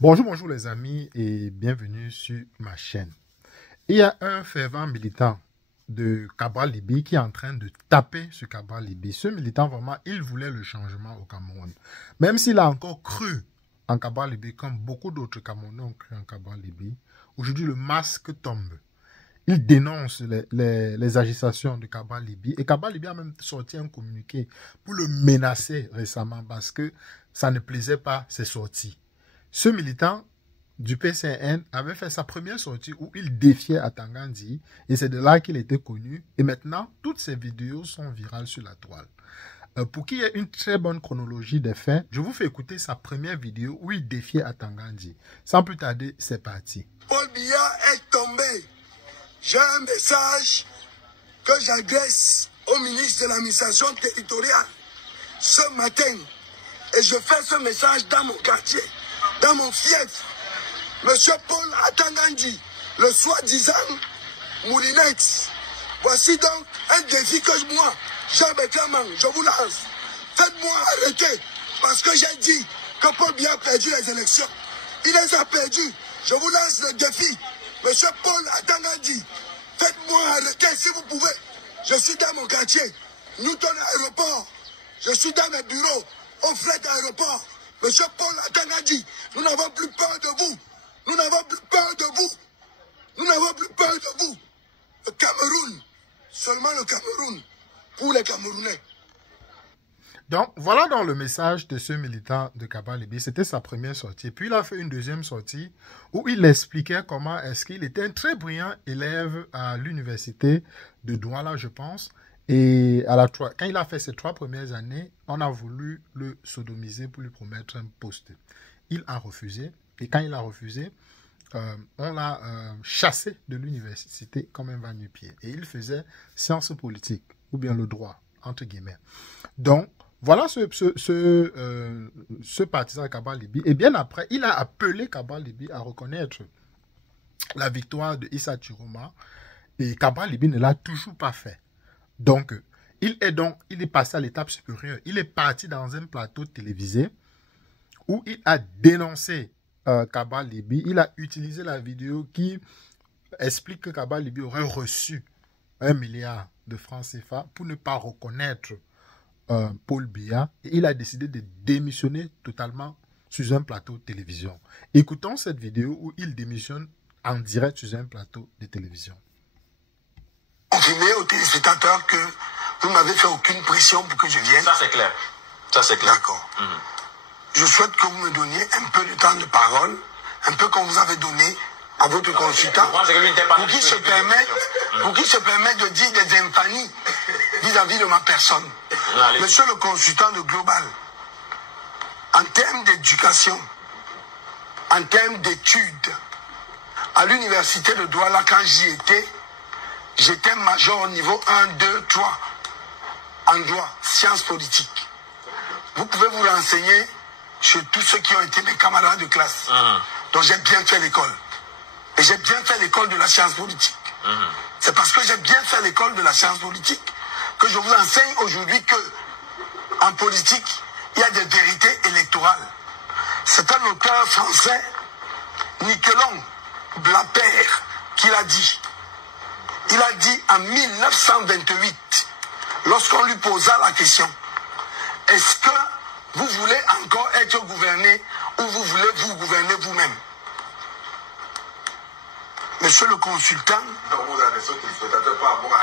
Bonjour les amis et bienvenue sur ma chaîne. Il y a un fervent militant de Cabral Libye qui est en train de taper sur Cabral Libye. Ce militant, vraiment, il voulait le changement au Cameroun. Même s'il a encore cru en Cabral Libye, comme beaucoup d'autres Camerounais ont cru en Cabral Libye, aujourd'hui le masque tombe. Il dénonce les agitations de Cabral Libye. Et Cabral Libye a même sorti un communiqué pour le menacer récemment parce que ça ne plaisait pas ses sorties. Ce militant du PCN avait fait sa première sortie où il défiait Atangandi et c'est de là qu'il était connu. Et maintenant, toutes ces vidéos sont virales sur la toile. Pour qu'il y ait une très bonne chronologie des faits, je vous fais écouter sa première vidéo où il défiait Atangandi. Sans plus tarder, c'est parti. Paul Biya est tombé. J'ai un message que j'adresse au ministre de l'administration territoriale ce matin. Et je fais ce message dans mon quartier, dans mon fief. Monsieur Paul Atangandi, le soi-disant Moulinex. Voici donc un défi que moi, Jean-Baptiste Clément, je vous lance. Faites-moi arrêter parce que j'ai dit que Paul Biya a perdu les élections. Il les a perdues. Je vous lance le défi. Monsieur Paul Atangandi, faites-moi arrêter si vous pouvez. Je suis dans mon quartier, Newton Aéroport. Je suis dans mes bureaux, au fret aéroport. Monsieur Paul Atangandi, nous n'avons plus peur de vous. Nous n'avons plus peur de vous. Nous n'avons plus peur de vous. Le Cameroun, seulement le Cameroun, pour les Camerounais. Donc, voilà dans le message de ce militant de Cabral Libye. C'était sa première sortie. Puis, il a fait une deuxième sortie où il expliquait comment est-ce qu'il était un très brillant élève à l'université de Douala, je pense. Et quand il a fait ses 3 premières années, on a voulu le sodomiser pour lui promettre un poste. Il a refusé. Et quand il a refusé, on l'a chassé de l'université comme un va-nu-pied. Et il faisait sciences politiques, ou bien le droit, entre guillemets. Donc, voilà ce partisan de Cabral Libye. Et bien après, il a appelé Cabral Libye à reconnaître la victoire de Issa Chiroma. Et Cabral Libye ne l'a toujours pas fait. Donc, il est passé à l'étape supérieure. Il est parti dans un plateau télévisé où il a dénoncé Cabral Libye. Il a utilisé la vidéo qui explique que Cabral Libye aurait reçu 1 milliard de francs CFA pour ne pas reconnaître Paul Biya. Et il a décidé de démissionner totalement sur un plateau de télévision. Écoutons cette vidéo où il démissionne en direct sur un plateau de télévision. Confirmer aux téléspectateurs que vous n'avez fait aucune pression pour que je vienne. Ça c'est clair. Ça c'est clair. D'accord. Je souhaite que vous me donniez un peu de temps de parole, un peu comme vous avez donné à votre consultant, pour qu'il se permette de dire des infanies vis-à-vis de ma personne. Monsieur le consultant de Global, en termes d'éducation, en termes d'études, à l'université de Douala, quand j'y étais, j'étais major au niveau 1, 2, 3, en droit, sciences politiques. Vous pouvez vous renseigner chez tous ceux qui ont été mes camarades de classe. Donc j'ai bien fait l'école. Et j'ai bien fait l'école de la science politique. C'est parce que j'ai bien fait l'école de la science politique que je vous enseigne aujourd'hui que en politique, il y a des vérités électorales. C'est un auteur français, Nicolas Blapère, qui l'a dit. Il a dit en 1928, lorsqu'on lui posa la question, est-ce que vous voulez encore être gouverné ou vous voulez vous gouverner vous-même? Monsieur le consultant,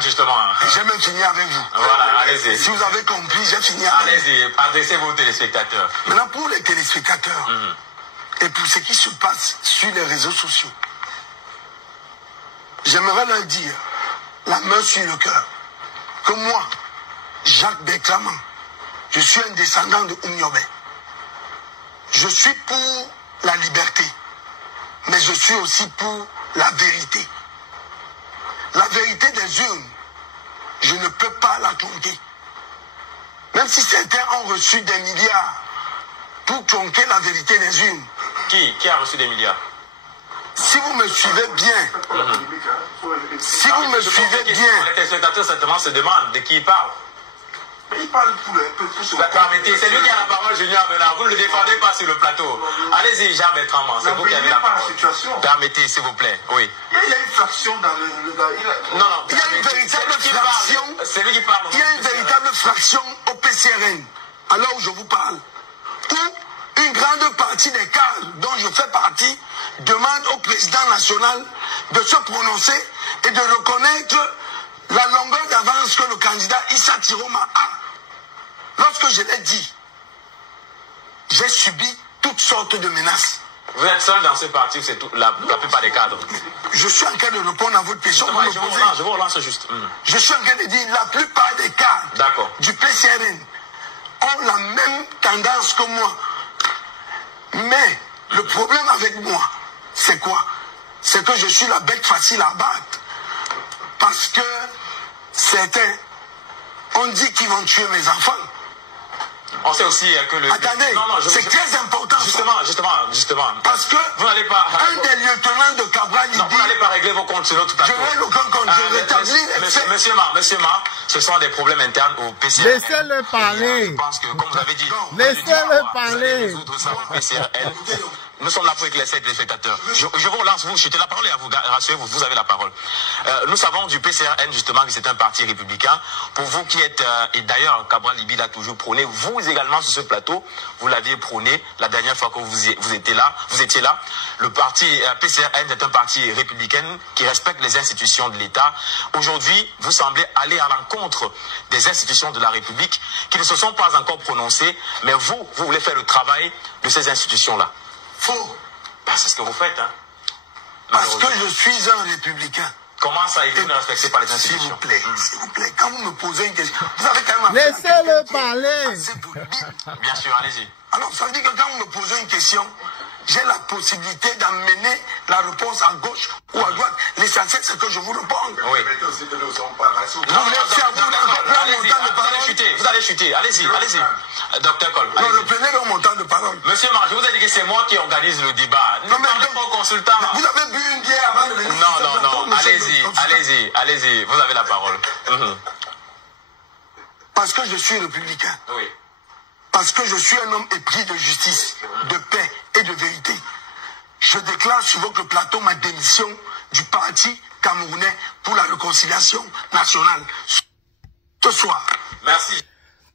Justement. j'ai même fini avec vous. Voilà, allez-y. Si vous avez compris, j'ai fini avec vous. Allez-y, adressez-vous aux téléspectateurs. Maintenant, pour les téléspectateurs et pour ce qui se passe sur les réseaux sociaux, j'aimerais leur dire, la main sur le cœur, que moi, Jacques Béclaman, je suis un descendant de Oumyobé. Je suis pour la liberté, mais je suis aussi pour la vérité. La vérité des urnes, je ne peux pas la tronquer. Même si certains ont reçu des milliards pour tronquer la vérité des urnes. Qui a reçu des milliards? Si vous me suivez bien, si vous me suivez bien, les téléspectateurs certainement se demandent de qui il parle. Mais il parle pour son... Permettez, c'est lui qui a la parole, Junior Bernard. Vous ne le défendez pas sur le plateau. Allez-y, Jean Bertrand, c'est vous qui avez la parole. Permettez, s'il vous plaît, oui. Il y a une fraction dans le... Non, il y a une véritable fraction... C'est lui qui parle. Il y a une véritable fraction au PCRN, à l'heure où je vous parle, où une grande partie des cadres dont je fais partie demande au président national de se prononcer et de reconnaître la longueur d'avance que le candidat Issa Tiroma a. Lorsque je l'ai dit, j'ai subi toutes sortes de menaces. Vous êtes seul dans ce parti ou c'est la plupart des cadres? Je suis en train de répondre à votre question. Je vous relance juste. Je suis en train de dire la plupart des cadres du PCRN ont la même tendance que moi. Mais le problème avec moi, c'est quoi? C'est que je suis la bête facile à battre. Parce que certains, on dit qu'ils vont tuer mes enfants. On sait aussi que le... Attendez, c'est très important. Justement. Parce que vous n'allez pas... un des lieutenants de Cabral Libye... Non, vous n'allez pas régler vos comptes sur notre plateau. Je n'ai aucun compte, je rétablis les faits. Monsieur Mar, ce sont des problèmes internes au PCRN. Laissez-le parler. Je pense que, comme vous avez dit... Laissez-le parler. Résoudre ça au PCRN. Nous sommes là pour éclaircir les téléspectateurs. Je vous relance, vous jetez la parole et à vous rassurez-vous, vous avez la parole. Nous savons du PCRN justement que c'est un parti républicain. Pour vous qui êtes, et d'ailleurs Cabral Libye l'a toujours prôné, vous également sur ce plateau, vous l'aviez prôné la dernière fois que vous étiez là. Le parti PCRN est un parti républicain qui respecte les institutions de l'État. Aujourd'hui, vous semblez aller à l'encontre des institutions de la République qui ne se sont pas encore prononcées, mais vous voulez faire le travail de ces institutions-là. Faux. C'est ce que vous faites, hein. Parce que je suis un républicain. Comment ça, et vous ne respectez pas les institutions? S'il vous plaît, quand vous me posez une question, vous avez quand même... Laissez-le parler. Bien sûr, allez-y. Alors, ça veut dire que quand vous me posez une question, j'ai la possibilité d'amener la réponse à gauche ou à droite. L'essentiel, c'est que je vous réponde. Oui. Vous allez chuter. Allez-y. Docteur Cole. Non, reprenez le montant de parole. Monsieur Mar, je vous ai dit que c'est moi qui organise le débat. Ne parlez pas au consultant. Vous avez bu une bière avant de venir. Non. Allez-y. Vous avez la parole. Parce que je suis républicain. Oui. Parce que je suis un homme épris de justice, de paix et de vérité. Je déclare sur votre plateau ma démission du parti camerounais pour la réconciliation nationale. Ce soir. Merci.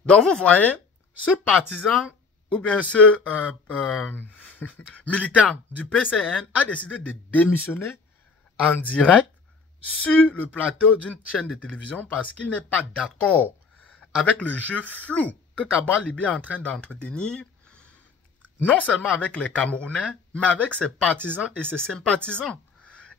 Donc vous voyez, ce partisan ou bien ce militant du PCN a décidé de démissionner en direct sur le plateau d'une chaîne de télévision parce qu'il n'est pas d'accord avec le jeu flou que Cabral Libye est en train d'entretenir, non seulement avec les Camerounais, mais avec ses partisans et ses sympathisants.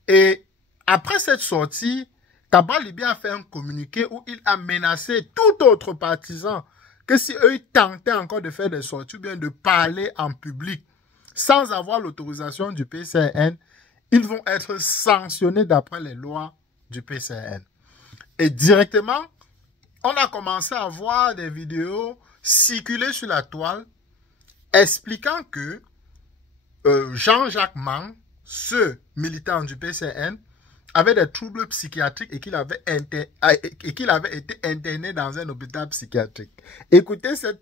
Et après cette sortie, Cabral Libye a fait un communiqué où il a menacé tout autre partisan que si eux tentaient encore de faire des sorties ou bien de parler en public sans avoir l'autorisation du PCN, ils vont être sanctionnés d'après les lois du PCN. Et directement, on a commencé à voir des vidéos circuler sur la toile expliquant que Jean-Jacques Mang, ce militant du PCN, avait des troubles psychiatriques et qu'il avait été interné dans un hôpital psychiatrique. Écoutez cette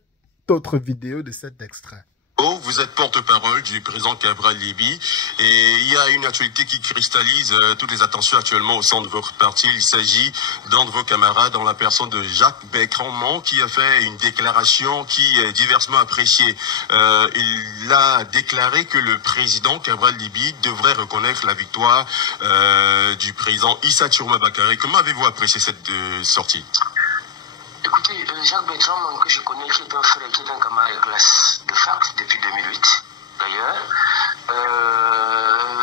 autre vidéo de cet extrait. Vous êtes porte-parole du président Cabral Libye et il y a une actualité qui cristallise toutes les attentions actuellement au sein de votre parti. Il s'agit d'un de vos camarades dans la personne de Jacques Bertrand qui a fait une déclaration qui est diversement appréciée. Il a déclaré que le président Cabral Libye devrait reconnaître la victoire du président Issa Tiroma Bakary. Comment avez-vous apprécié cette sortie? Écoutez, Jacques Bertrand, que je connais, qui est un frère, qui est un camarade de classe de fac depuis 2008, d'ailleurs.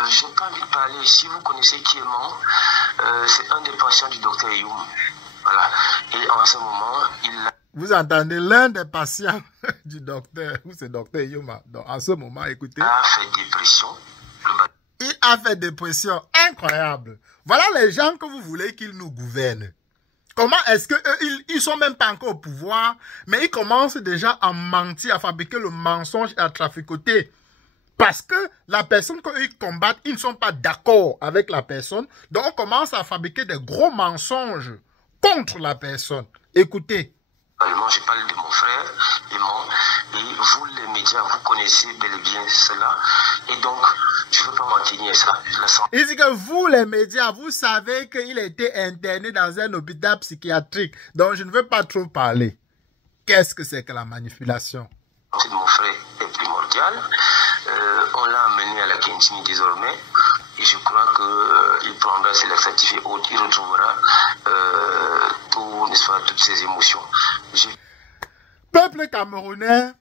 Je n'ai pas envie de parler, si vous connaissez qui est mort, c'est un des patients du docteur Youm. Voilà. Et en ce moment, il a... Vous entendez l'un des patients du docteur, ou c'est docteur Youma. Donc, en ce moment, écoutez. Il a fait dépression. Il a fait dépression. Incroyable. Voilà les gens que vous voulez qu'ils nous gouvernent. Comment est-ce qu'eux, ils sont même pas encore au pouvoir, mais ils commencent déjà à mentir, à fabriquer le mensonge et à traficoter. Parce que la personne qu'ils combattent, ils ne sont pas d'accord avec la personne. Donc on commence à fabriquer des gros mensonges contre la personne. Écoutez. Je parle de mon frère et vous les médias, vous connaissez bel et bien cela et donc je ne veux pas maintenir ça. Il dit que vous les médias, vous savez qu'il a été interné dans un hôpital psychiatrique, donc je ne veux pas trop parler. Qu'est-ce que c'est que la manipulation? C'est mon frère est primordial. On l'a amené à la Kentini désormais et je crois qu'il prendra ses laxatifs et autres, il retrouvera toutes ses émotions. Peuple camerounais,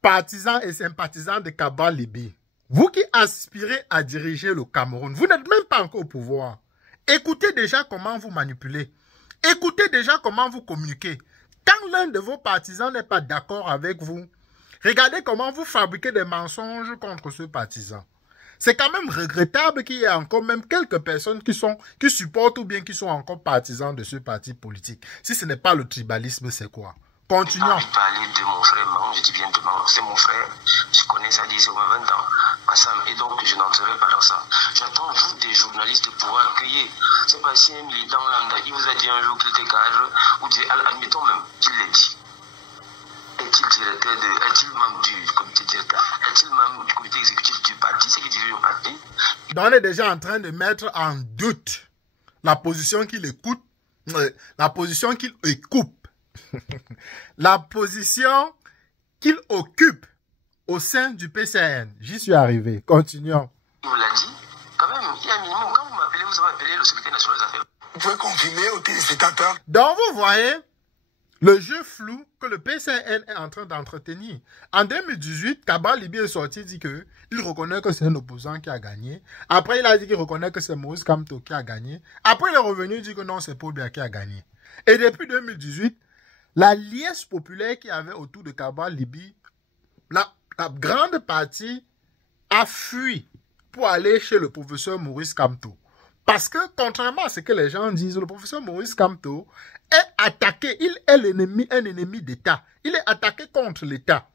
partisans et sympathisants de Kabal Libi, vous qui aspirez à diriger le Cameroun, vous n'êtes même pas encore au pouvoir. Écoutez déjà comment vous manipulez. Écoutez déjà comment vous communiquez. Quand l'un de vos partisans n'est pas d'accord avec vous, regardez comment vous fabriquez des mensonges contre ce partisan. C'est quand même regrettable qu'il y ait encore même quelques personnes qui supportent ou bien qui sont encore partisans de ce parti politique. Si ce n'est pas le tribalisme, c'est quoi? Continuons. Je parler de mon frère Mam, je dis bien de Mam, c'est mon frère. Je connais ça d'ici au moins 20 ans ensemble et donc je n'entrerai pas dans ça. J'attends vous des journalistes de pouvoir crier. C'est pas si un militant lambda, il vous a dit un jour qu'il était cadre, ou admettons même qu'il l'ait dit. Est-il membre du comité directeur? Est-il membre du comité exécutif du parti? C'est qui dirige le parti? Donc on est déjà en train de mettre en doute la position qu'il écoute, la position qu'il écoute. La position qu'il occupe au sein du PCN. J'y suis arrivé. Continuons. Il vous l'a dit. Quand même, il y a un minimum. Quand vous m'appelez, vous avez appelé le secrétaire national des affaires. Vous pouvez confirmer aux téléspectateurs. Donc vous voyez le jeu flou que le PCN est en train d'entretenir. En 2018, Kabal Libi est sorti et dit qu'il reconnaît que c'est un opposant qui a gagné. Après, il a dit qu'il reconnaît que c'est Maurice Kamto qui a gagné. Après, il est revenu et dit que non, c'est Paul Biya qui a gagné. Et depuis 2018, la liesse populaire qu'il y avait autour de Kabal Libi, la grande partie a fui pour aller chez le professeur Maurice Kamto. Parce que, contrairement à ce que les gens disent, le professeur Maurice Kamto est attaqué. Il est un ennemi d'État. Il est attaqué contre l'État.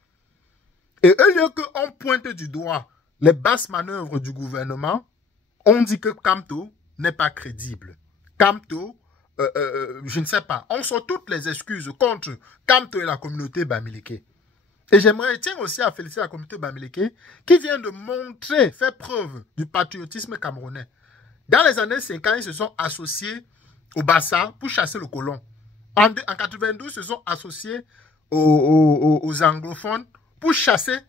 Et au lieu qu'on pointe du doigt les basses manœuvres du gouvernement, on dit que Kamto n'est pas crédible. Kamto, je ne sais pas, on sort toutes les excuses contre Kamto et la communauté Bamileke. Et j'aimerais aussi à féliciter la communauté Bamileke qui vient de montrer, faire preuve du patriotisme camerounais. Dans les années 50, ils se sont associés au Bassa pour chasser le colon. En 92, ils se sont associés aux anglophones pour chasser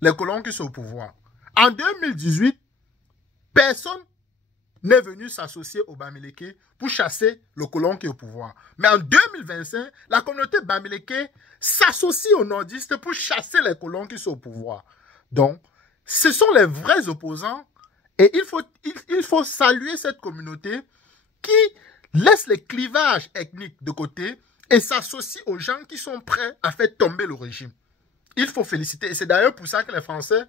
les colons qui sont au pouvoir. En 2018, personne n'est venu s'associer au Bamileke pour chasser le colon qui est au pouvoir. Mais en 2025, la communauté Bamileke s'associe aux nordistes pour chasser les colons qui sont au pouvoir. Donc, ce sont les vrais opposants et il faut saluer cette communauté qui laisse les clivages ethniques de côté et s'associe aux gens qui sont prêts à faire tomber le régime. Il faut féliciter. Et c'est d'ailleurs pour ça que les Français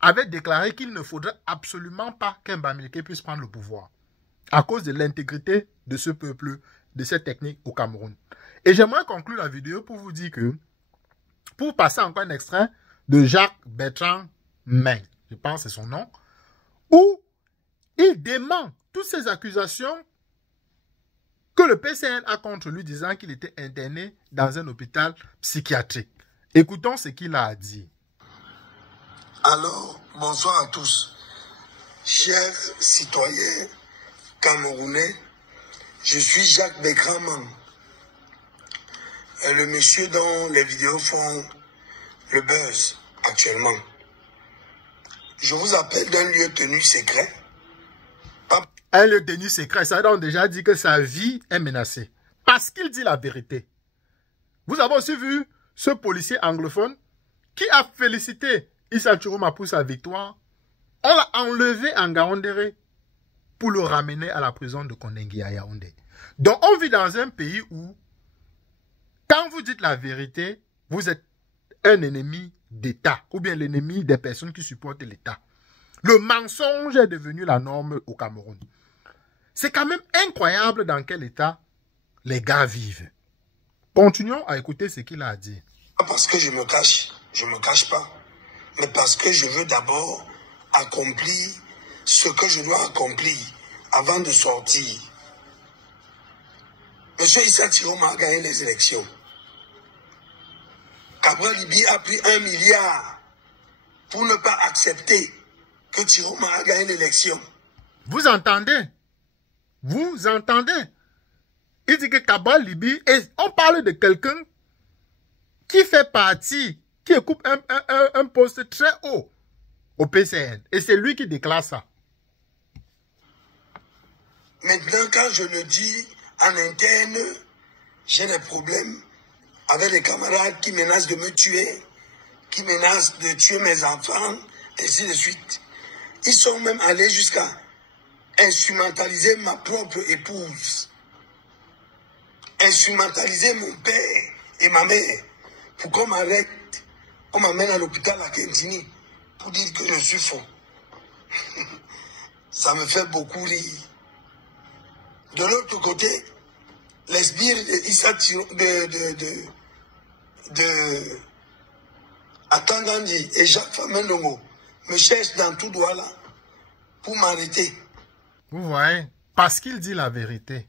avaient déclaré qu'il ne faudrait absolument pas qu'un Bamileke puisse prendre le pouvoir à cause de l'intégrité de ce peuple, de cette ethnie au Cameroun. Et j'aimerais conclure la vidéo pour vous dire que, pour passer encore un extrait de Jacques Bertrand Meng, je pense que c'est son nom, où il dément toutes ces accusations que le PCN a contre lui, disant qu'il était interné dans un hôpital psychiatrique. Écoutons ce qu'il a dit. Alors, bonsoir à tous. Chers citoyens camerounais, je suis Jacques Bertrand Meng, le monsieur dont les vidéos font le buzz actuellement. Je vous appelle d'un lieu tenu secret. Un lieu tenu secret, ça a déjà dit que sa vie est menacée. Parce qu'il dit la vérité. Vous avez aussi vu ce policier anglophone qui a félicité Issa Chiroma pour sa victoire. On l'a enlevé en Gaoundéré pour le ramener à la prison de Kondengi à Yaoundé. Donc on vit dans un pays où, quand vous dites la vérité, vous êtes un ennemi d'État ou bien l'ennemi des personnes qui supportent l'État. Le mensonge est devenu la norme au Cameroun. C'est quand même incroyable dans quel état les gars vivent. Continuons à écouter ce qu'il a dit. Pas parce que je me cache pas, mais parce que je veux d'abord accomplir ce que je dois accomplir avant de sortir. Monsieur Issa Chiroma a gagné les élections. Cabral Libi a pris 1 milliard pour ne pas accepter que Chiroma a gagné l'élection. Vous entendez? Vous entendez? Il dit que Cabral Libi, et on parle de quelqu'un qui fait partie, qui occupe un poste très haut au PCN. Et c'est lui qui déclare ça. Maintenant, quand je le dis en interne, j'ai des problèmes avec les camarades qui menacent de me tuer, qui menacent de tuer mes enfants, ainsi de suite. Ils sont même allés jusqu'à instrumentaliser ma propre épouse, instrumentaliser mon père et ma mère pour qu'on m'arrête, on m'amène à l'hôpital à Kentini pour dire que je suis faux. Ça me fait beaucoup rire. De l'autre côté, les sbires de Atangandi et Jacques Famendongo me cherchent dans tout droit là pour m'arrêter. Vous voyez, parce qu'il dit la vérité.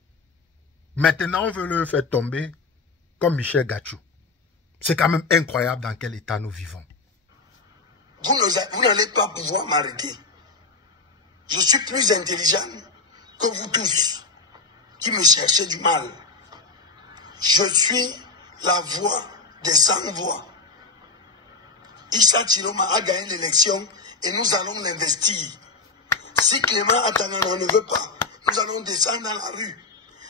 Maintenant, on veut le faire tomber comme Michel Gachou. C'est quand même incroyable dans quel état nous vivons. Vous n'allez pas pouvoir m'arrêter. Je suis plus intelligent que vous tous qui me cherchez du mal. Je suis la voix des sans-voix. Issa Chiroma a gagné l'élection et nous allons l'investir. Si Clément Atangana ne veut pas, nous allons descendre dans la rue.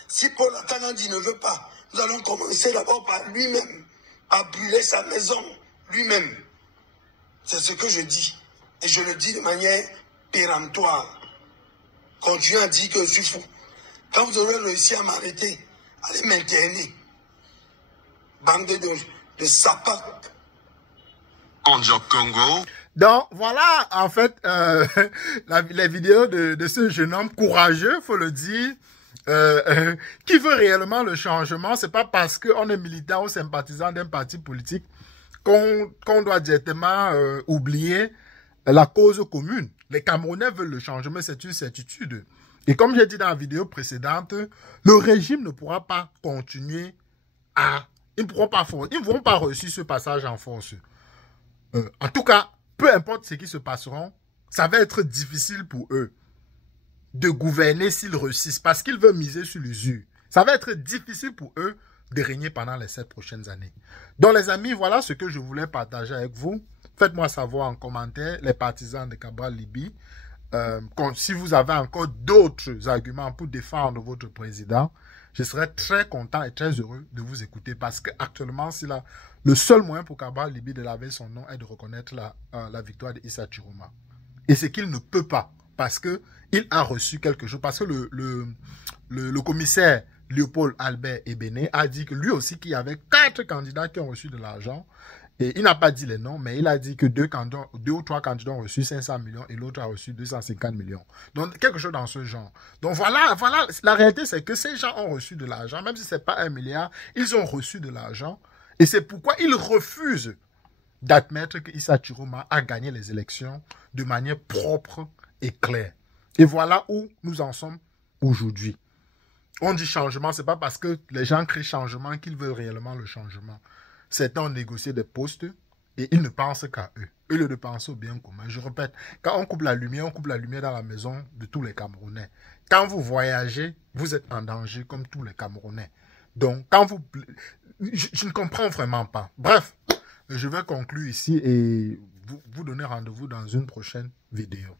Si Paul Atangandi ne veut pas, nous allons commencer d'abord par lui-même, à brûler sa maison lui-même. C'est ce que je dis. Et je le dis de manière péremptoire. Continuez à dire que je suis fou. Quand vous aurez réussi à m'arrêter, allez m'interner. Bande de sapas. Congo. Donc, voilà, en fait, les vidéos de ce jeune homme courageux, faut le dire, qui veut réellement le changement. C'est pas parce qu'on est militant ou sympathisant d'un parti politique qu'on doit directement oublier la cause commune. Les Camerounais veulent le changement, c'est une certitude. Et comme j'ai dit dans la vidéo précédente, le régime ne pourra pas continuer à... Ils ne vont pas réussir ce passage en force. En tout cas, peu importe ce qui se passeront, ça va être difficile pour eux de gouverner s'ils réussissent parce qu'ils veulent miser sur l'usure. Ça va être difficile pour eux de régner pendant les 7 prochaines années. Donc les amis, voilà ce que je voulais partager avec vous. Faites-moi savoir en commentaire, les partisans de Cabral Libi, si vous avez encore d'autres arguments pour défendre votre président. Je serais très content et très heureux de vous écouter parce qu'actuellement, le seul moyen pour Cabral Libi de laver son nom est de reconnaître la victoire de Issa Chiroma. Et c'est qu'il ne peut pas parce qu'il a reçu quelque chose. Parce que le commissaire Léopold Albert Ebene a dit que lui aussi qu'il y avait 4 candidats qui ont reçu de l'argent. Et il n'a pas dit les noms, mais il a dit que 2 ou 3 candidats ont reçu 500 millions et l'autre a reçu 250 millions. Donc, quelque chose dans ce genre. Donc, voilà, la réalité, c'est que ces gens ont reçu de l'argent, même si ce n'est pas 1 milliard, ils ont reçu de l'argent. Et c'est pourquoi ils refusent d'admettre que Issa Chiroma a gagné les élections de manière propre et claire. Et voilà où nous en sommes aujourd'hui. On dit changement, ce n'est pas parce que les gens crient changement qu'ils veulent réellement le changement. Certains ont négocié des postes et ils ne pensent qu'à eux. Eux ne pensent au bien commun. Je répète, quand on coupe la lumière dans la maison de tous les Camerounais. Quand vous voyagez, vous êtes en danger comme tous les Camerounais. Donc, je ne comprends vraiment pas. Bref, je vais conclure ici et vous donner rendez-vous dans une prochaine vidéo.